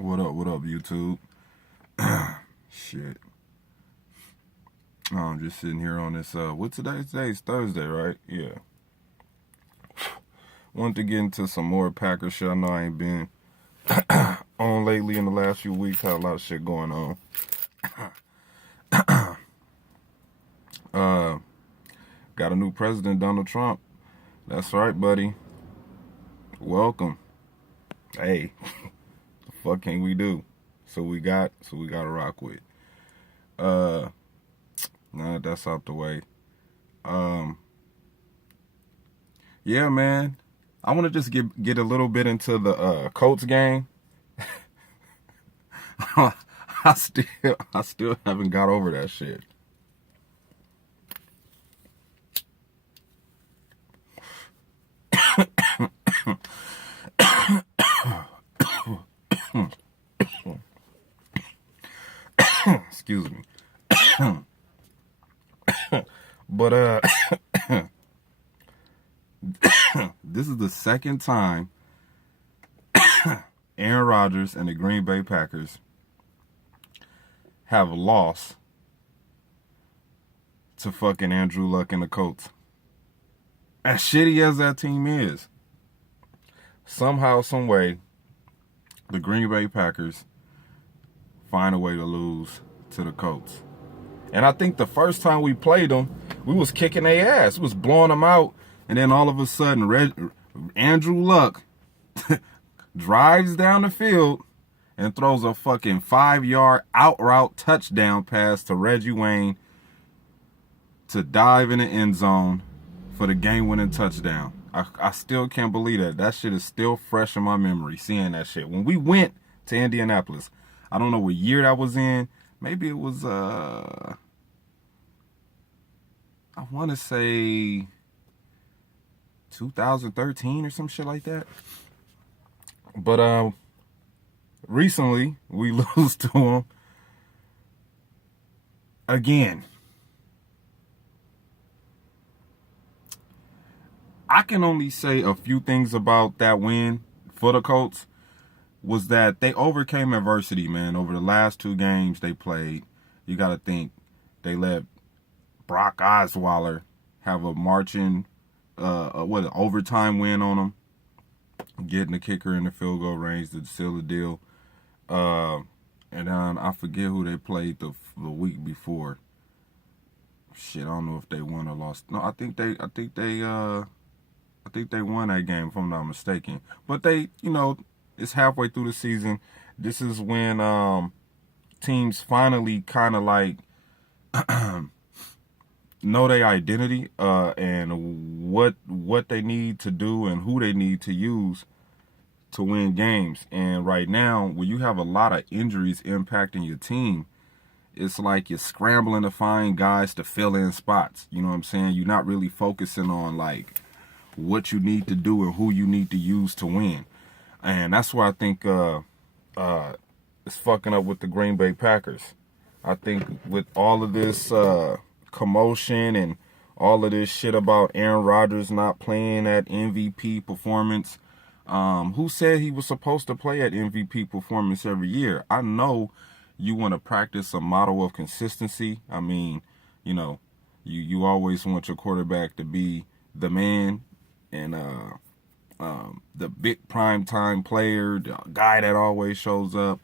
What up, YouTube? Shit. I'm just sitting here on this, what today? Today's Thursday, right? Yeah. Wanted to get into some more Packers shit. I know I ain't been on lately in the last few weeks. Had a lot of shit going on. Got a new president, Donald Trump. That's right, buddy. Welcome. Hey, the fuck can we do? So we gotta rock with. Now that that's out the way. Yeah, man. I want to just get a little bit into the Colts game. I still haven't got over that shit. Excuse me. But this is the second time Aaron Rodgers and the Green Bay Packers have lost to fucking Andrew Luck and the Colts. As shitty as that team is, somehow, some way, the Green Bay Packers find a way to lose to the Colts. And I think the first time we played them, we was kicking their ass. We was blowing them out. And then all of a sudden, Andrew Luck drives down the field and throws a fucking 5-yard out route touchdown pass to Reggie Wayne to dive in the end zone for the game-winning touchdown. I still can't believe that. That shit is still fresh in my memory, seeing that shit. When we went to Indianapolis, I don't know what year that was in. Maybe it was, I want to say 2013 or some shit like that. But recently we lose to them again. I can only say a few things about that win for the Colts. Was that they overcame adversity, man. Over the last 2 games they played, you got to think they let Brock Osweiler have a marching, an overtime win on them, getting the kicker in the field goal range to seal the deal. And then I forget who they played the week before. Shit, I don't know if they won or lost. No, I think they won that game if I'm not mistaken. But they, it's halfway through the season. This is when teams finally kind of like know their identity and what they need to do and who they need to use to win games. And right now, when you have a lot of injuries impacting your team, it's like you're scrambling to find guys to fill in spots. You know what I'm saying? You're not really focusing on like what you need to do and who you need to use to win. And that's why I think it's fucking up with the Green Bay Packers. I think with all of this commotion and all of this shit about Aaron Rodgers not playing at MVP performance, who said he was supposed to play at MVP performance every year? I know you want to practice a model of consistency. I mean, you always want your quarterback to be the man and the big prime time player, the guy that always shows up.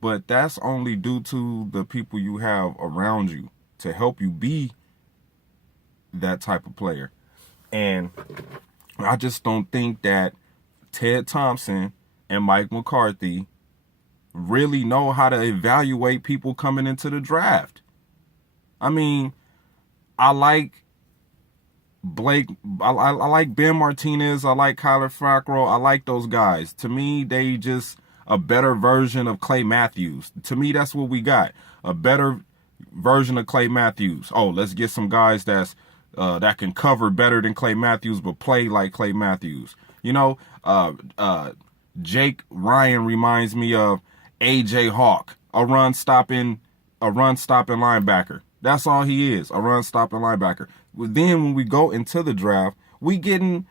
But that's only due to the people you have around you to help you be that type of player. And I just don't think that Ted Thompson and Mike McCarthy really know how to evaluate people coming into the draft. I mean, I like Blake, I like Ben Martinez, I like Kyler Fackrell, I like those guys. To me, they just a better version of Clay Matthews. To me, that's what we got. A better version of Clay Matthews. Oh, let's get some guys that can cover better than Clay Matthews, but play like Clay Matthews. Jake Ryan reminds me of A.J. Hawk, a run stopping linebacker. That's all he is, a run stopping linebacker. Then when we go into the draft, we getting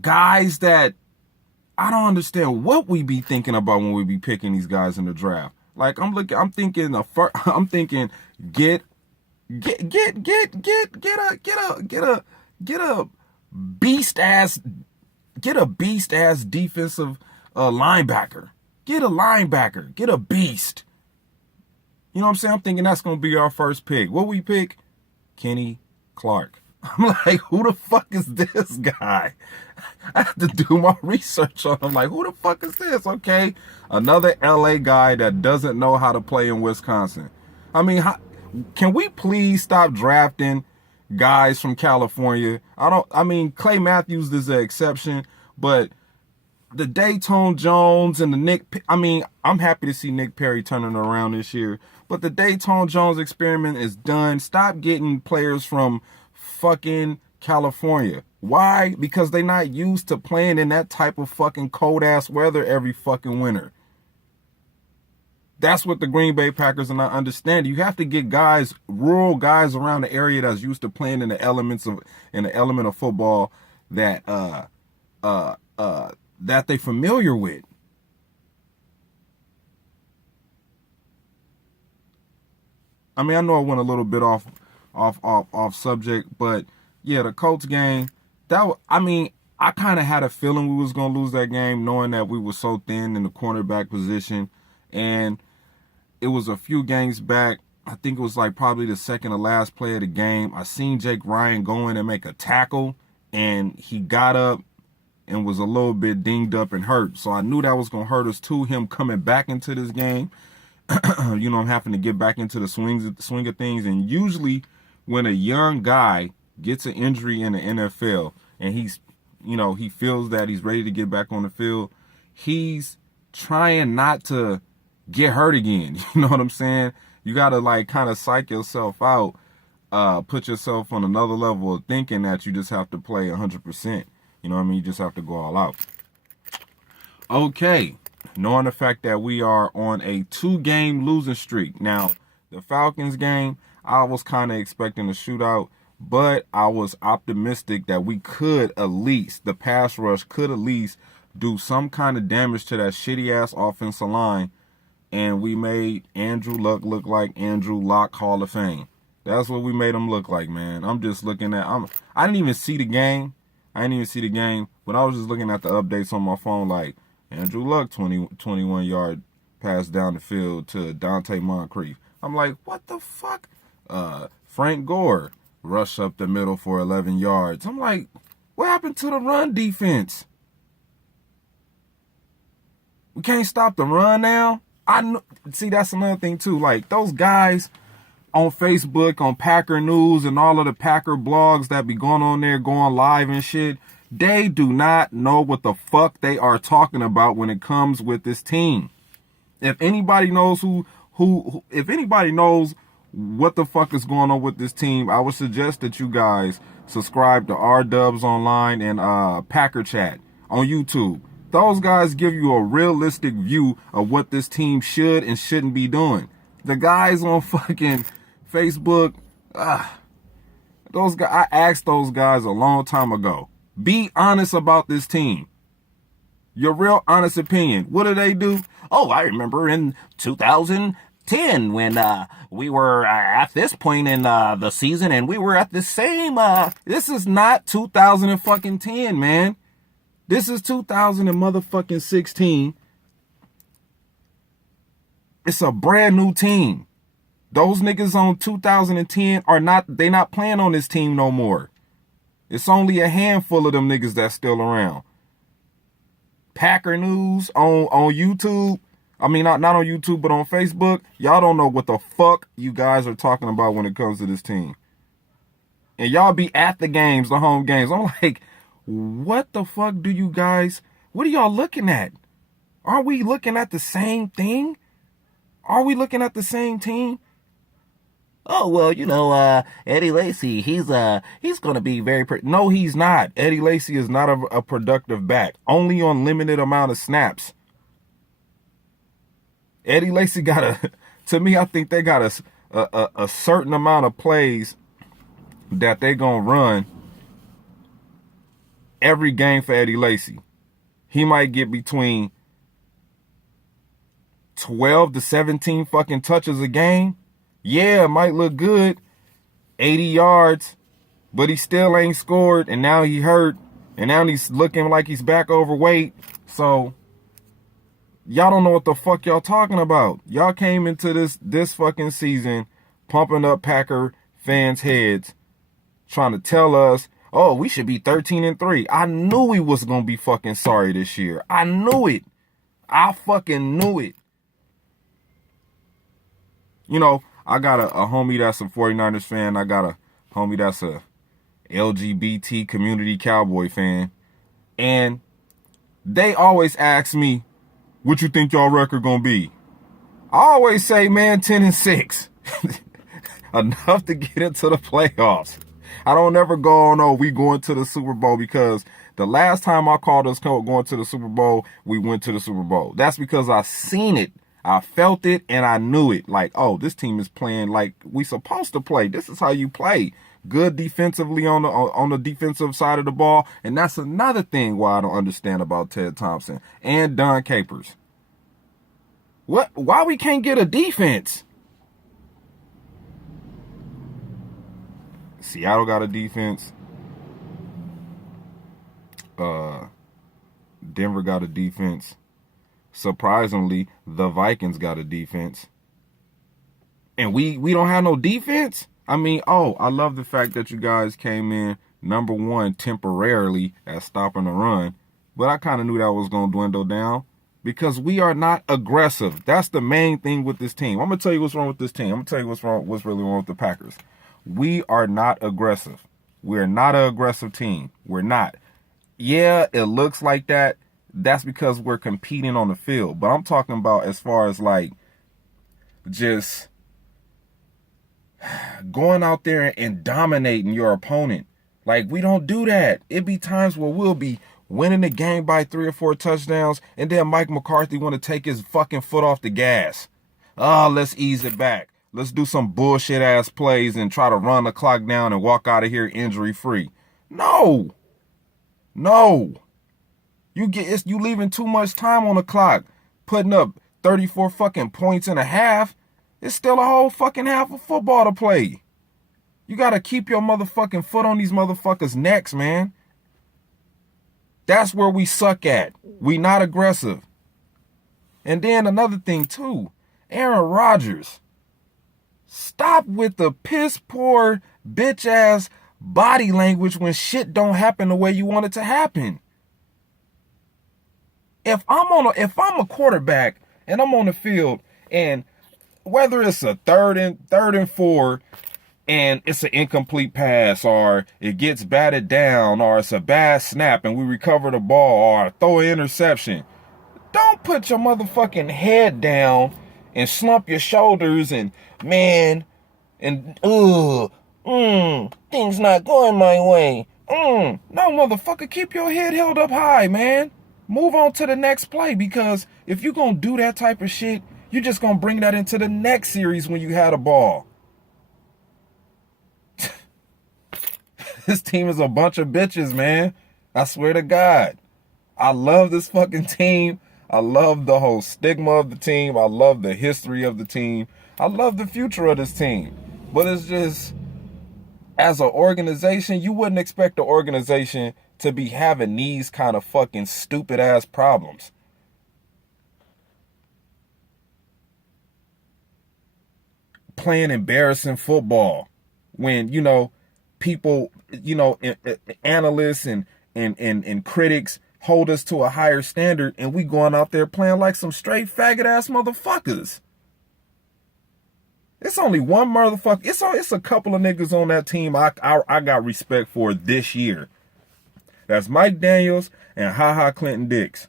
guys that I don't understand what we be thinking about when we be picking these guys in the draft. Like I'm thinking get a beast ass defensive linebacker. Get a linebacker. Get a beast. You know what I'm saying? I'm thinking that's gonna be our first pick. What we pick? Kenny Clark. I'm like, who the fuck is this guy? I have to do my research on him. Like, who the fuck is this? Okay, another LA guy that doesn't know how to play in Wisconsin. I mean, can we please stop drafting guys from California? I mean, Clay Matthews is an exception, but the Dayton Jones and I'm happy to see Nick Perry turning around this year, but the Dayton Jones experiment is done. Stop getting players from fucking California. Why? Because they're not used to playing in that type of fucking cold ass weather every fucking winter. That's what the Green Bay Packers are not understanding. You have to get guys, rural guys around the area that's used to playing in the element of football that that they familiar with. I mean, I know I went a little bit off subject, but yeah, the Colts game, I kind of had a feeling we was going to lose that game, knowing that we were so thin in the cornerback position. And it was a few games back, I think it was like probably the second to last play of the game, I seen Jake Ryan go in and make a tackle, and he got up and was a little bit dinged up and hurt. So I knew that was going to hurt us too, him coming back into this game. You know, I'm having to get back into the swing of things. And usually when a young guy gets an injury in the NFL and he feels that he's ready to get back on the field, he's trying not to get hurt again. You know what I'm saying? You got to like kind of psych yourself out, put yourself on another level of thinking that you just have to play 100%. You know what I mean? You just have to go all out. Okay. Knowing the fact that we are on a 2-game losing streak. Now, the Falcons game, I was kind of expecting a shootout, but I was optimistic that we could at least, the pass rush could at least do some kind of damage to that shitty-ass offensive line, and we made Andrew Luck look like Andrew Luck Hall of Fame. That's what we made him look like, man. I'm just looking at, I didn't even see the game. But I was just looking at the updates on my phone like, Andrew Luck, 21-yard pass down the field to Dante Moncrief. I'm like, what the fuck? Frank Gore, rush up the middle for 11 yards. I'm like, what happened to the run defense? We can't stop the run now? See, that's another thing too. Like, those guys on Facebook, on Packer News, and all of the Packer blogs that be going on there, going live and shit, they do not know what the fuck they are talking about when it comes with this team. If anybody knows if anybody knows what the fuck is going on with this team, I would suggest that you guys subscribe to R Dubs Online and Packer Chat on YouTube. Those guys give you a realistic view of what this team should and shouldn't be doing. The guys on fucking Facebook, those guys, I asked those guys a long time ago. Be honest about this team. Your real honest opinion. What do? Oh, I remember in 2010 when we were at this point in the season and we were at the same. This is not 2010, man. This is 2016. It's a brand new team. Those niggas on 2010 they not playing on this team no more. It's only a handful of them niggas that's still around. Packer News on YouTube. I mean, not on YouTube, but on Facebook. Y'all don't know what the fuck you guys are talking about when it comes to this team. And y'all be at the games, the home games. I'm like, what the fuck what are y'all looking at? Are we looking at the same thing? Are we looking at the same team? Oh, well, Eddie Lacy, he's going to be very... No, he's not. Eddie Lacy is not a productive back. Only on limited amount of snaps. Eddie Lacy to me, I think they got a certain amount of plays that they going to run every game for Eddie Lacy. he might get between 12 to 17 fucking touches a game. Yeah, it might look good, 80 yards, but he still ain't scored, and now he hurt, and now he's looking like he's back overweight. So y'all don't know what the fuck y'all talking about. Y'all came into this fucking season pumping up Packer fans' heads, trying to tell us, oh, we should be 13-3. I knew we was gonna be fucking sorry this year. I knew it. I fucking knew it. You know, I got a homie that's a 49ers fan. I got a homie that's a LGBT community Cowboy fan. And they always ask me, what you think y'all record gonna be? I always say, man, 10-6. Enough to get into the playoffs. I don't ever go on, oh, we going to the Super Bowl, because the last time I called us going to the Super Bowl, we went to the Super Bowl. That's because I seen it. I felt it and I knew it. Like, oh, this team is playing like we supposed to play. This is how you play. Good defensively on the defensive side of the ball. And that's another thing why I don't understand about Ted Thompson and Don Capers. Why we can't get a defense? Seattle got a defense. Denver got a defense. Surprisingly, the Vikings got a defense. And we don't have no defense? I mean, oh, I love the fact that you guys came in number one temporarily at stopping the run. But I kind of knew that was going to dwindle down because we are not aggressive. That's the main thing with this team. I'm going to tell you what's wrong with this team. I'm going to tell you what's really wrong with the Packers. We are not aggressive. We're not an aggressive team. We're not. Yeah, it looks like that. That's because we're competing on the field. But I'm talking about as far as like just going out there and dominating your opponent. Like, we don't do that. It be times where we'll be winning the game by 3 or 4 touchdowns, and then Mike McCarthy want to take his fucking foot off the gas. Oh, let's ease it back. Let's do some bullshit ass plays and try to run the clock down and walk out of here injury free. No. You leaving too much time on the clock, putting up 34 fucking points in a half. It's still a whole fucking half of football to play. You got to keep your motherfucking foot on these motherfuckers' necks, man. That's where we suck at. We not aggressive. And then another thing too, Aaron Rodgers. Stop with the piss poor bitch ass body language when shit don't happen the way you want it to happen. If I'm a quarterback and I'm on the field, and whether it's a third and 4 and it's an incomplete pass, or it gets batted down, or it's a bad snap and we recover the ball, or throw an interception, don't put your motherfucking head down and slump your shoulders and things not going my way. No, motherfucker, keep your head held up high, man. Move on to the next play, because if you're going to do that type of shit, you're just going to bring that into the next series when you had a ball. This team is a bunch of bitches, man. I swear to God. I love this fucking team. I love the whole stigma of the team. I love the history of the team. I love the future of this team. But it's just, as an organization, you wouldn't expect the organization to be having these kind of fucking stupid ass problems. Playing embarrassing football when, people, analysts and critics hold us to a higher standard, and we going out there playing like some straight faggot ass motherfuckers. It's only one motherfucker. It's a couple of niggas on that team I got respect for this year. That's Mike Daniels and Ha Clinton Dix.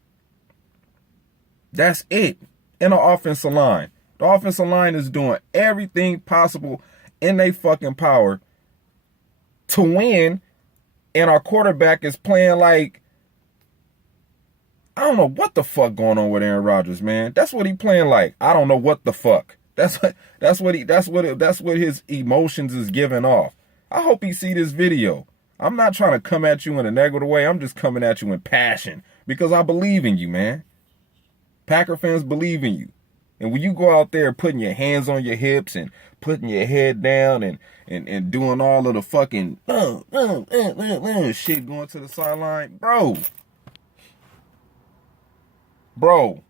That's it. In the offensive line. The offensive line is doing everything possible in their fucking power to win, and our quarterback is playing like, I don't know what the fuck going on with Aaron Rodgers, man. That's what he playing like. I don't know what the fuck. That's what his emotions is giving off. I hope he see this video. I'm not trying to come at you in a negative way. I'm just coming at you in passion because I believe in you, man. Packer fans believe in you. And when you go out there putting your hands on your hips and putting your head down and doing all of the fucking shit going to the sideline, bro,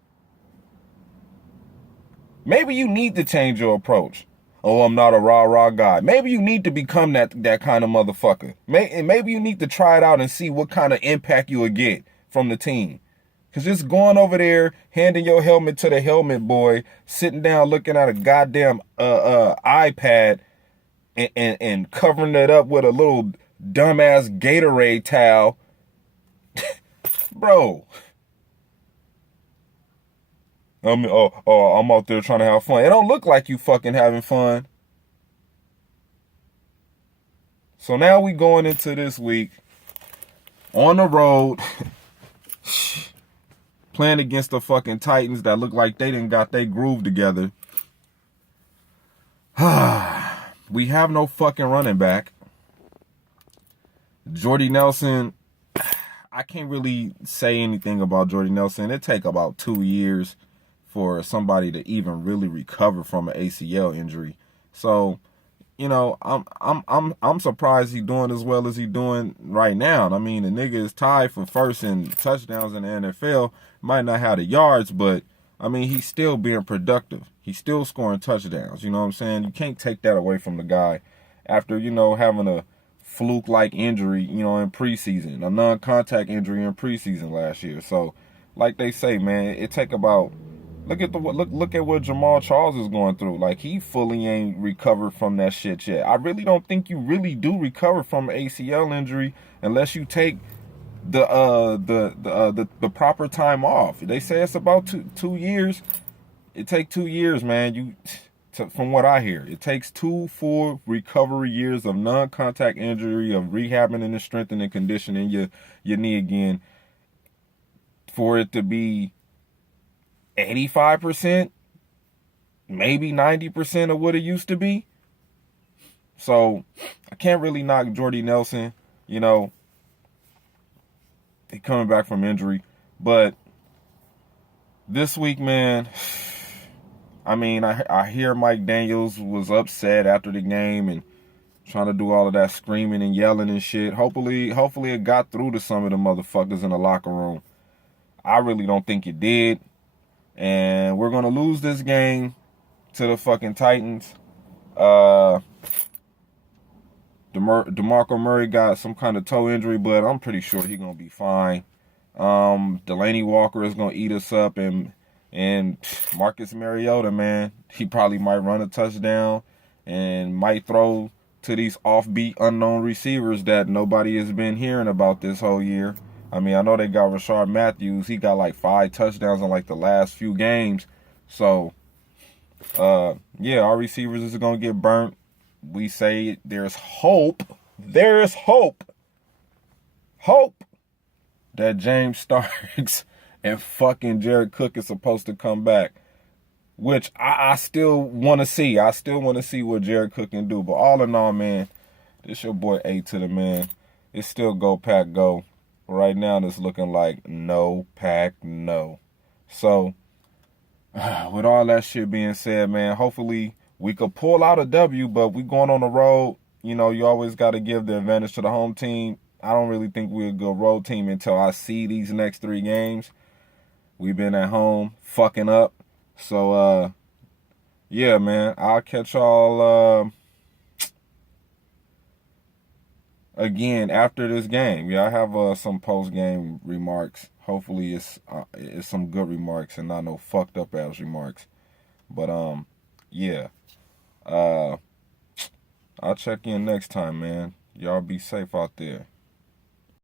maybe you need to change your approach. Oh, I'm not a rah-rah guy. Maybe you need to become that kind of motherfucker. Maybe you need to try it out and see what kind of impact you will get from the team. Because just going over there, handing your helmet to the helmet boy, sitting down looking at a goddamn iPad and covering it up with a little dumbass Gatorade towel. Bro. I'm out there trying to have fun. It don't look like you fucking having fun. So now we going into this week on the road playing against the fucking Titans that look like they didn't got their groove together. We have no fucking running back. Jordy Nelson, I can't really say anything about Jordy Nelson. It take about 2 years for somebody to even really recover from an ACL injury. So, you know, I'm surprised he's doing as well as he's doing right now. I mean, the nigga is tied for first in touchdowns in the NFL. Might not have the yards, but I mean, he's still being productive. He's still scoring touchdowns. You know what I'm saying? You can't take that away from the guy after, you know, having a fluke-like injury, you know, in preseason, a non-contact injury in preseason last year. So, like they say, man, it take about look at what Jamal Charles is going through. Like, he fully ain't recovered from that shit yet. I really don't think you really do recover from an ACL injury unless you take the proper time off. They say it's about two years. It takes 2 years, man. From what I hear, it takes 2 full recovery years of non-contact injury, of rehabbing and strengthening and conditioning your knee again, for it to be 85%, maybe 90% of what it used to be. So I can't really knock Jordy Nelson. You know, he coming back from injury, but this week, man, I mean, I hear Mike Daniels was upset after the game and trying to do all of that screaming and yelling and shit. Hopefully it got through to some of the motherfuckers in the locker room. I really don't think it did. And we're going to lose this game to the fucking Titans. DeMarco Murray got some kind of toe injury, but I'm pretty sure he's going to be fine. Delaney Walker is going to eat us up, and Marcus Mariota, man, he probably might run a touchdown and might throw to these offbeat unknown receivers that nobody has been hearing about this whole year. I mean, I know they got Rashard Matthews. He got like 5 touchdowns in like the last few games. So, yeah, our receivers is going to get burnt. We say there's hope. There's hope that James Starks and fucking Jared Cook is supposed to come back, which I still want to see. I still want to see what Jared Cook can do. But all in all, man, this your boy A to the man. It's still go, Pack, go. Right now, it's looking like no, Pack, no. So, with all that shit being said, man, hopefully we could pull out a W, but we going on the road. You know, you always got to give the advantage to the home team. I don't really think we're a good road team until I see these next 3 games. We've been at home fucking up. So, yeah, man, I'll catch y'all again after this game. Yeah, I have some post-game remarks. Hopefully it's some good remarks and not no fucked up ass remarks. But yeah. I'll check in next time, man. Y'all be safe out there.